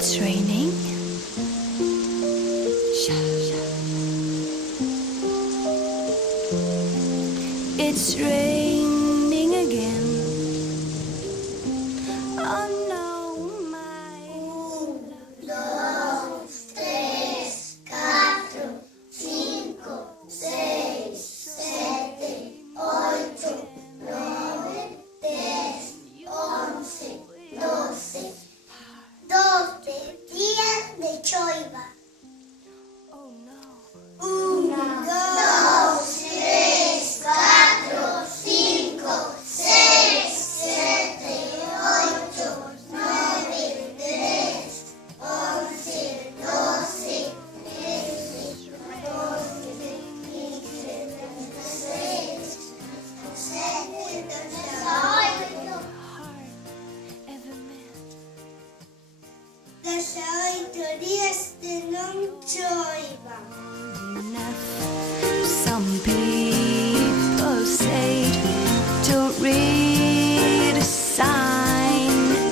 It's raining. It's raining again. Oh no, my Dos, tres, cuatro, cinco, seis, siete, ocho, nueve, 10, 11, 12. 12 días de choiva. oh no. 1, 2, 3, 4, 5, 6, 7, 8, 9, 10, 11, 12, 13, 14, 15, 16, 17, 18. Heart ever met. 18 días de non choiva. Enough. Some people say to read a sign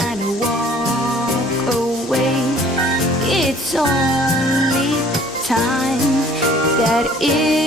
and walk away. It's only time that is